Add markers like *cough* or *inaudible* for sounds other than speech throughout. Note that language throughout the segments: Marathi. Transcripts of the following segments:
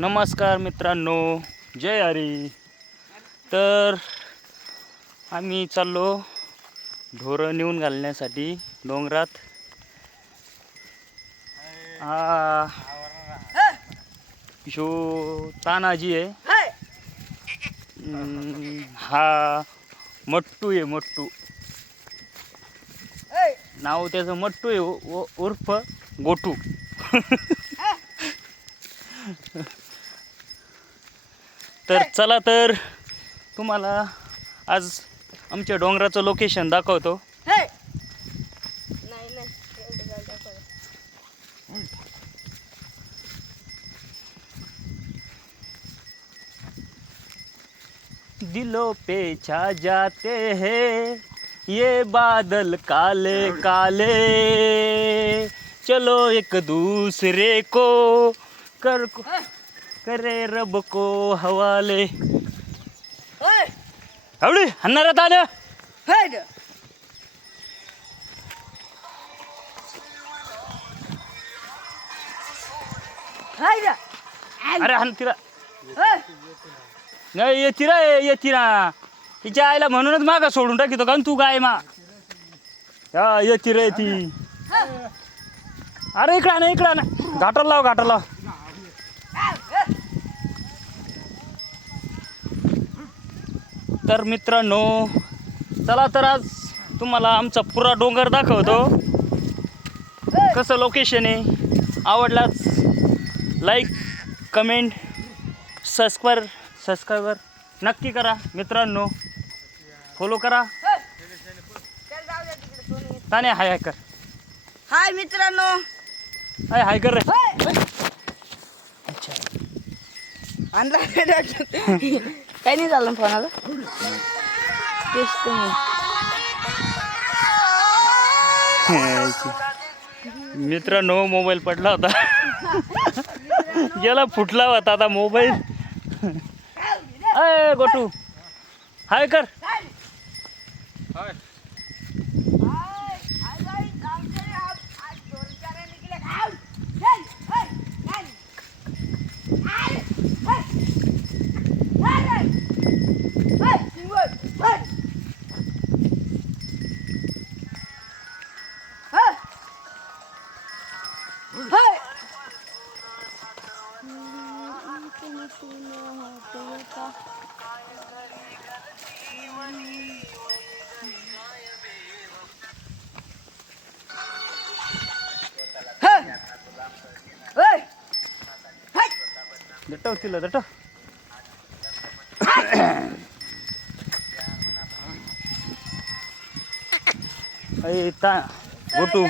नमस्कार मित्रांनो जय हरी. तर आम्ही चाललो ढोरं नेऊन घालण्यासाठी डोंगरात. हा शो तानाजी आहे. हा मट्टू आहे मट्टू. नाव त्याचं मट्टू आहे उ- उर्फ गोटू. *laughs* तर चला तर तुम्हाला आज आमच्या डोंगराचं लोकेशन दाखवतो. दिलों पे छा जाते हैं ये बादल काले काले। चलो एक दूसरे को कर करे रब को हवाले। आवडी. होय ग. अरे हन तिला। होय. नाही येती रे येती ना। तिच्या आईला म्हणूनच मागा सोडून टाकितो का तू गाय मा? हा येती रे ती अरे इकडा ना इकडा ना घाटाला लाव घाटाला लाव. तर मित्रांनो चला तर आज तुम्हाला आमचा पुरा डोंगर दाखवतो. कसं लोकेशन आहे? आवडलाच? लाईक कमेंट सबस्क्राईब सबस्क्रायबर नक्की करा. मित्रांनो फॉलो करा. ताने हाय हाय कर. हाय मित्रांनो. हाय हाय कर रे. अच्छा. आणला *laughs* काही नाही झालं फोनाला? तेच तुम्ही मित्रांनो मोबाईल पडला होता. गेला फुटला होता आता मोबाईल. अय गोटू. हाय कर. ತಗೊತಿಲ್ಲ ದಟ अय ता गोटू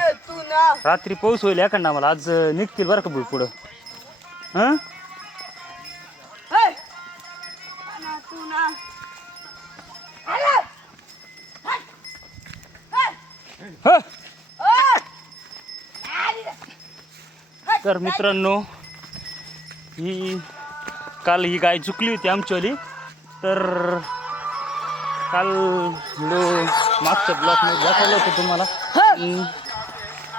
रात्री पाऊस होईल याकडनं आम्हाला. आज निघतील बरं का पुढं? हां? तर मित्रांनो ही काल ही गाय चुकली होती आमच्यावाली. तर काल लो मागच्या ब्लॉकमध्ये दाखवलं होतं तुम्हाला.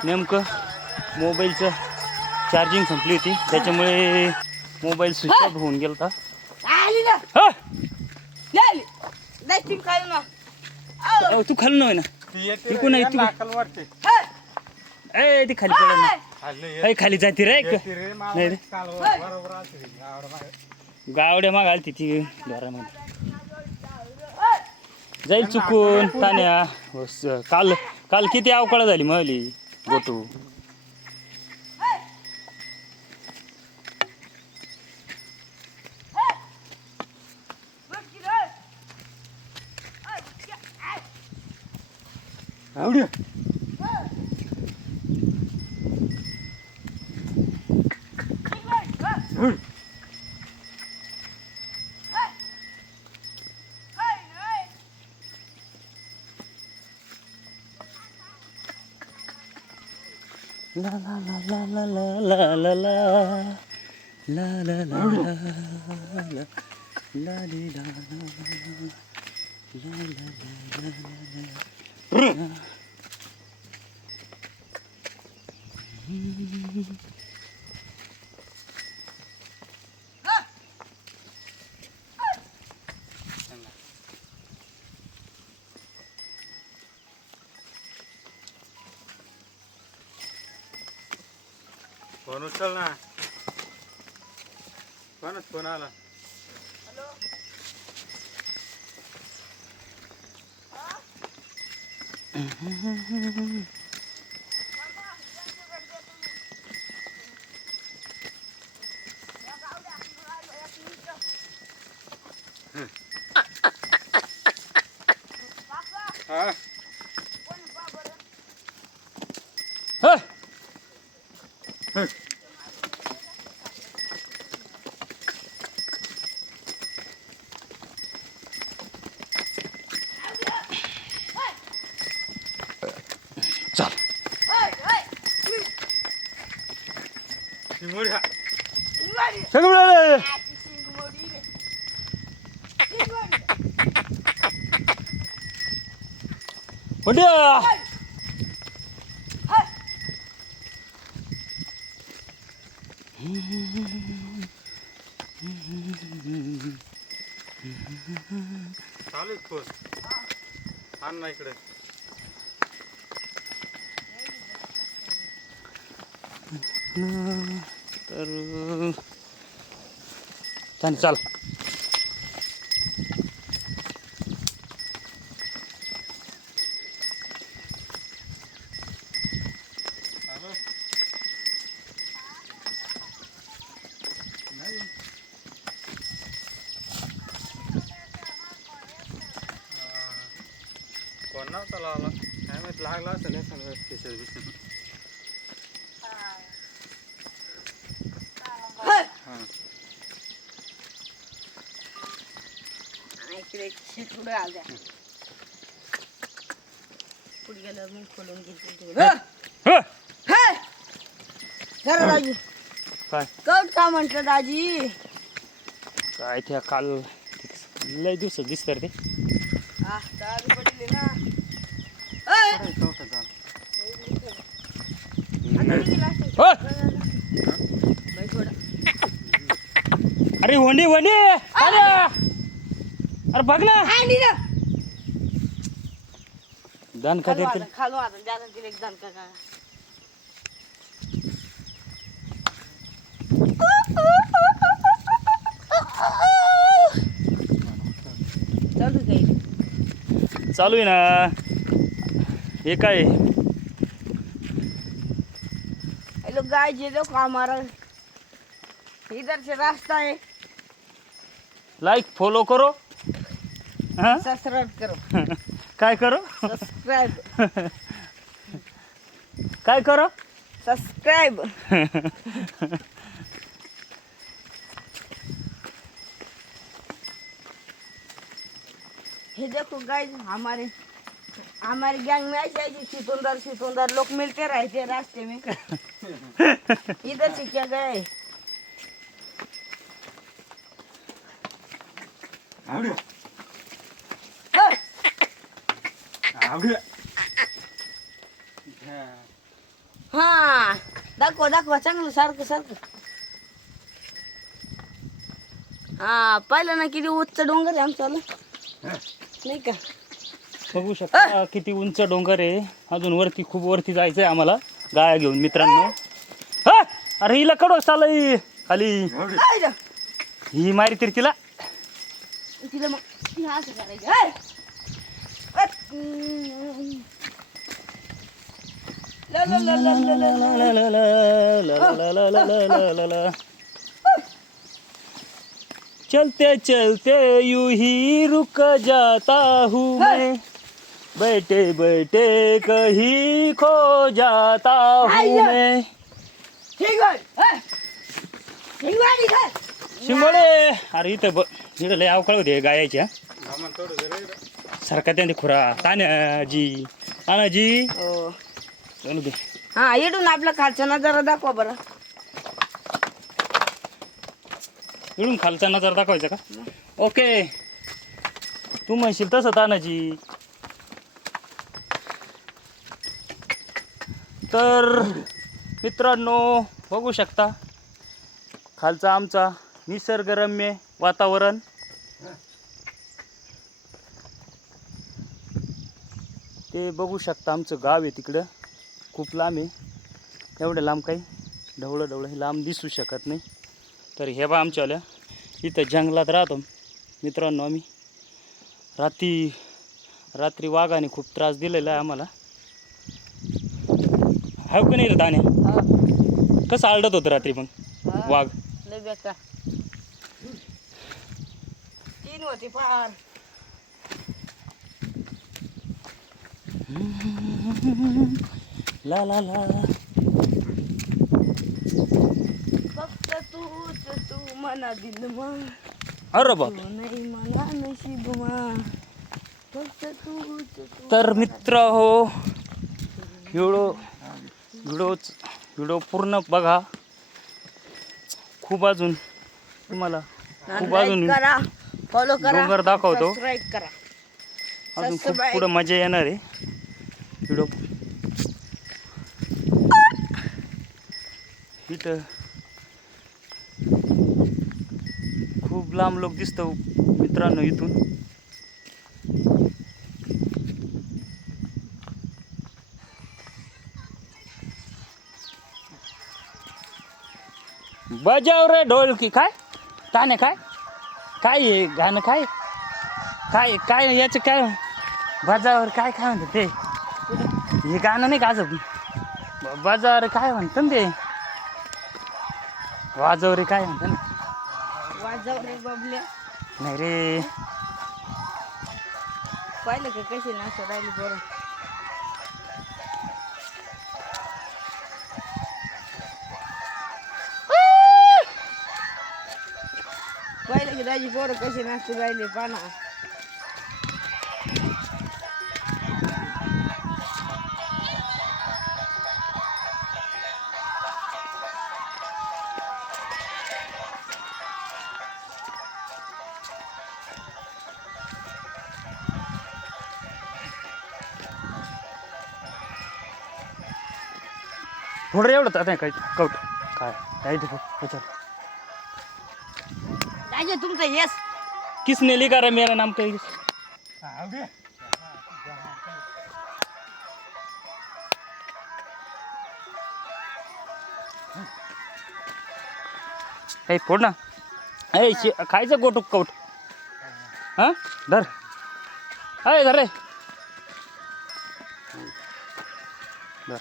नेमकं मोबाईलचं चार्जिंग संपली होती. त्याच्यामुळे मोबाईल स्विच ऑफ होऊन गेला होता तू खाली नव्हे ना. इकडून आहे, वाटते. Hey! ए ती खाली पडलं ना. काय खाली जाती रे? गावड्या माग आलती ती घरामध्ये. जाईल चुकून तान्या. हो, काल काल किती अवकाळ झाली मली गोटू? आवड्या. ला ला ला ला ला ला ला ला ला ला ला ला ला ला ला ली ला ला ला ला ला ला फोन उचल ना. कोणच फोन आला? Hello Singmuri. Odia. चालू इकडे आण ना इकडे तर चाल चाल. कोणा चालला काय माहीत लागला असेल स्पेशल बिशल. आल्या पुढे गेलं खोलून घेतली राजू. काय? कट का दाजी? काय काल लय दिवस दिसत ना. अरे होंडी होंडी अरे અરે ભગલા. હા નીરો. દન કદે ખાલો આ દન દિલે દન કાકા ચાલુ ગઈ ચાલુ ને. એકાય એલો ગાય જે તો અમારા इधर से रास्ता है लाइक फॉलो करो हा? सब्सक्राइब करो. काय करो? सब्सक्राइब काय करो? सब्सक्राइब ये देखो गाइस हमारे हमारे गैंग में ऐसे ऐसे सितुंदर सितुंदर लोग मिलते रहते हैं रास्ते में। इधर से क्या गए? आवडे हे! आवडे हा दाखवा दाखवा चांगलं सारखं सारखं. हा पाहिलं ना किती उच्च डोंगर आहे आमचा नाही का? बघू शकता किती उंच डोंगर आहे. अजून वरती खूप वरती जायचंय आम्हाला. गाया घेऊन मित्रांनो. हा! अरे हिला कडो चालय खाली. ही मारी तरी तिला. तिला मग करायचं. चलते चलते यू ही रुक जाता हूँ मैं बैठे बैठे कहीं खो जाता हूँ मैं ठीक है ठीक आहे, शिंगोडे अरे इथं ब इथं लय अवकाळ होते गायाच्या. सारखा त्यांनी खुरा. तान्याजी. तानाजी हो. चालू दे. हा इडून आपला खालचा नजारा दाखवा बरं. इकडून खालचा नजर दाखवायचा का? ओके. तू म्हणशील तसं तानाजी तर मित्रांनो बघू शकता. खालचा आमचा निसर्गरम्य वातावरण. ते बघू शकता आमचं गाव आहे तिकडं. खूप लांब आहे. एवढं लांब काही ढवळं ढवळं हे लांब दिसू शकत नाही. तर हे बा आमच्यावाल्या इथं जंगलात राहतो मित्रांनो आम्ही. रात्री रात्री वाघाने खूप त्रास दिलेला आहे आम्हाला. हाव का नाही रे दाण्या? कसं आलडत होतं रात्री मग. वाघ? तीन होती फार. ला ला ला. फक्त तूच तू मना दिल मग अरे बाप. तू नाही मला नशीब मग फक्त तूच तू तर मित्र हो व्हिडिओ व्हिडिओच व्हिडिओ पूर्ण बघा. खूप अजून तुम्हाला खूप अजून करा. फॉलो करा. डोंगर दाखवतो. सबस्क्राईब करा. अजून खूप. पुढं मजा येणार आहे. व्हिडिओ. इथं खूप लांब लोक दिसतो मित्रांनो इथून. बजाव रे ढोलकी. काय? ताने काय? काय आहे गाणं काय? काय काय याचं काय? बाजावर काय काय म्हणतात ते? हे गाणं नाही का असं बाजावर काय म्हणतात ना ते? वाजवरे काय म्हणतात ना? वाजव रे बबल्या. नाही रे. पाहिलं का कशी नाचत राहिली बरं? पाहिलं की दाजी पोरं कशी नाचू राहिले पाना थोडं एवढंच आता काय कवट काय काय ते त्याच्यात दाजी तुमचं येस किसने लिखा रे मेरा नाम काही? फोड ना. ए शे खायचं गोटू कवट. हां? धर. अय धर रे. धर.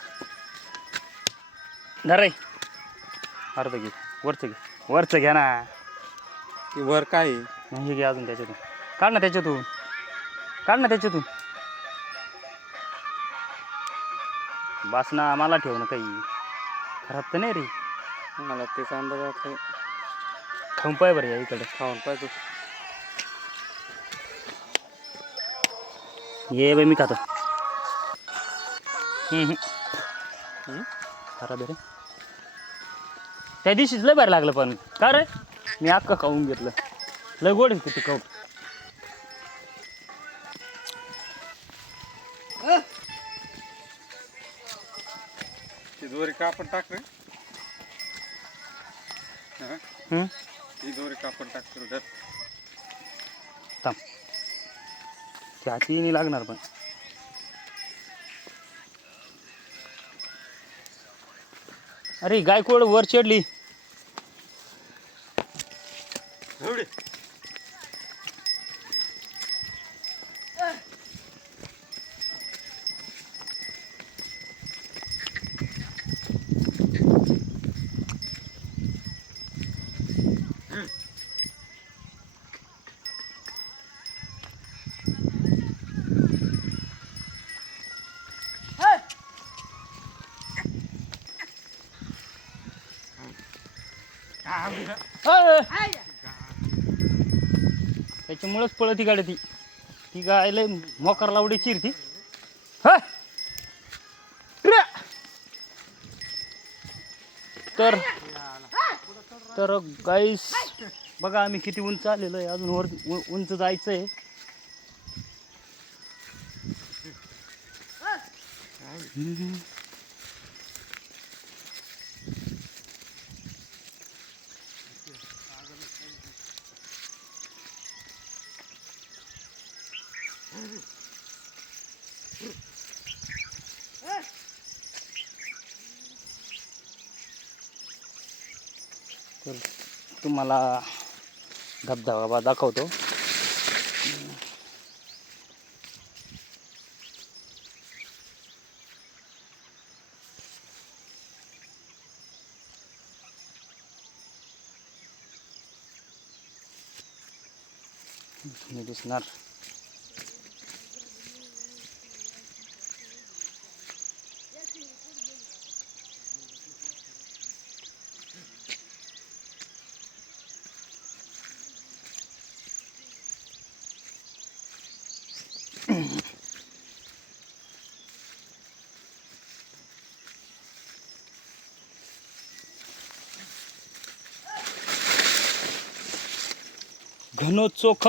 धर रे. अर्ध घे. वरचं घे. वरचं घ्या ना. ती वर काय आहे? नाही हे घे अजून त्याच्यातून. काढ ना त्याच्यातून. काढ ना त्याच्यातून. बस ना मला ठेव ना काही. खराब तर नाही रे. मला तेच अंदाज वाटतंय खाऊन पाय बरं या इकडे. खाऊन पाहिजे ये बाई मी खातो. हम्म, हम्म. हम्म? खराब आहे रे. त्या दिवशीच लय बरं लागलं पण. का रे? मी अक्का खाऊन घेतलं लय गोड आहे किती खाऊ ती दोरी कापड टाक रे हा? हम्म? ती दोरी कापड टाक सुरू धर. थांब ते हाती नाही लागणार पण अरे गायकोड वर चढली त्याच्यामुळेच पळती गाडी ती. ती गायला मोकार लावडी चिरती. तर तर गाईस बघा आम्ही किती उंच आलेलो आहे. अजून वर उंच जायचं आहे Mm-hmm. तुम्हाला धबधबा दाखवतो. तुम्ही दिसणार. घनोत्सोख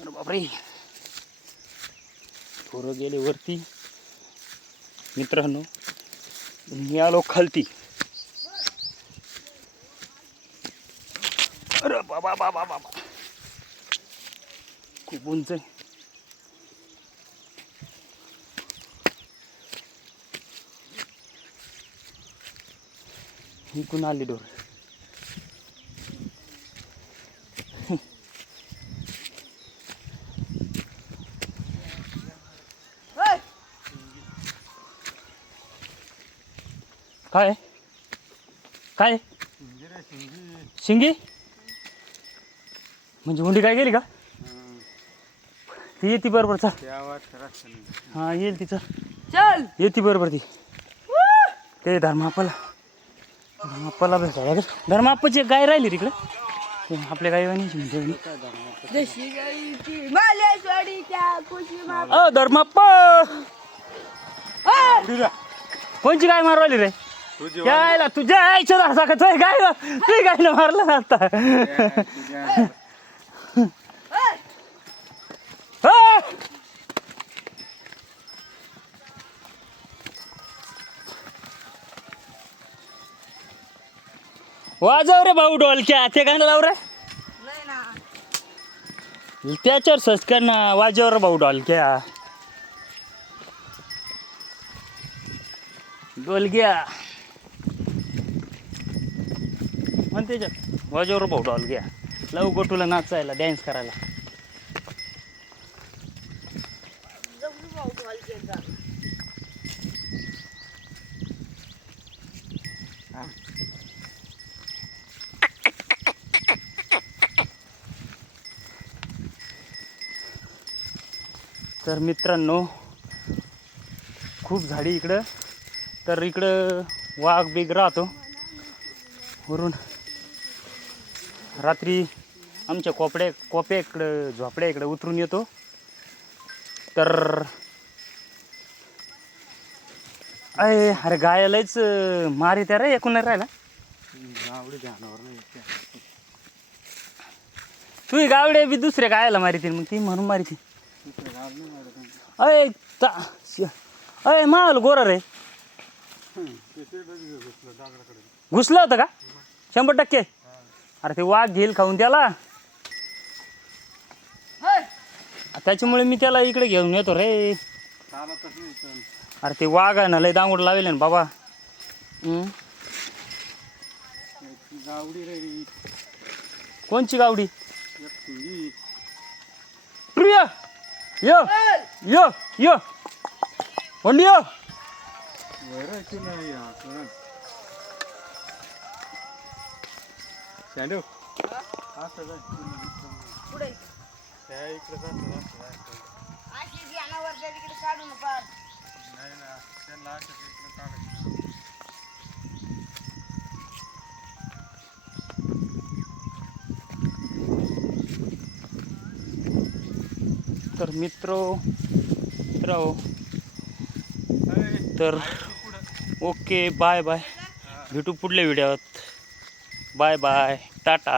अरे बापरे. पोरं गेले वरती. मित्रांनो मी आलो खालती. अरे बाबा बाबा बाबा. खूप उंच आहे. इकून आली डोर. काय? काय? शिंगी? म्हणजे हुंडी काय गेली का? ती येते बरोबर चल. हा येईल तिचं चल. येते बरोबर ती. ते धर्माप्पाला धर्माप्पाला भेटायला लागेल धर्माप्पाची एक गाय राहिली तिकडे. ते आपल्या म्हणजे जशी गाईची खुशी माग अ धर्माप्पा कोणची गाय मारू राहिली रे? तुझी गायला तुझ्या आईच्या दासा का तुझ्या गाय तुझ्या गायला मारलं ना आता! वाजव रे भाऊ ढोलक्या ते गाणं लाव रे. नाही ना. त्याच्यावर सर्च कर ना वाजव रे भाऊ ढोलक्या ढोलक्या म्हण त्याच्यात वाजव भाऊ डॉल घ्या. लव गोटूला नाचायला डॅन्स करायला. तर मित्रांनो खूप झाडी इकडं तर इकडं वाघ बिग राहतो. वरून रात्री आमच्या कोपड्या कोप्या इकडं झोपड्या इकडं उतरून येतो. तर अय अरे गायालाच मारी त्या रे एकूण नाही राहिला. तू गावडे बी दुसऱ्या गायाला मारितील मग ती म्हणून मारिती. मारत. अय ता अय माल गोरा रे. घुसलं होतं का? शंभर टक्के. अरे ते वाघ घेईल खाऊन त्याला. त्याच्यामुळे मी त्याला इकडे घेऊन येतो रे. अरे ते वाघ आहे ना लय दांगूड लावेल ना बाबा. गावडी रे. ही. कोणची गावडी? प्रिया यो. यो यो. कोणी यो. शांडू असं पुढे त्या इकडे असं जायचं. अशी तिकडे नाही ना त्यांना असं इकडे काढायचं तर मित्र मित्र अरे, तर पुढं. ओके बाय बाय भेटू पुढल्या व्हिडिओत बाय बाय टाटा.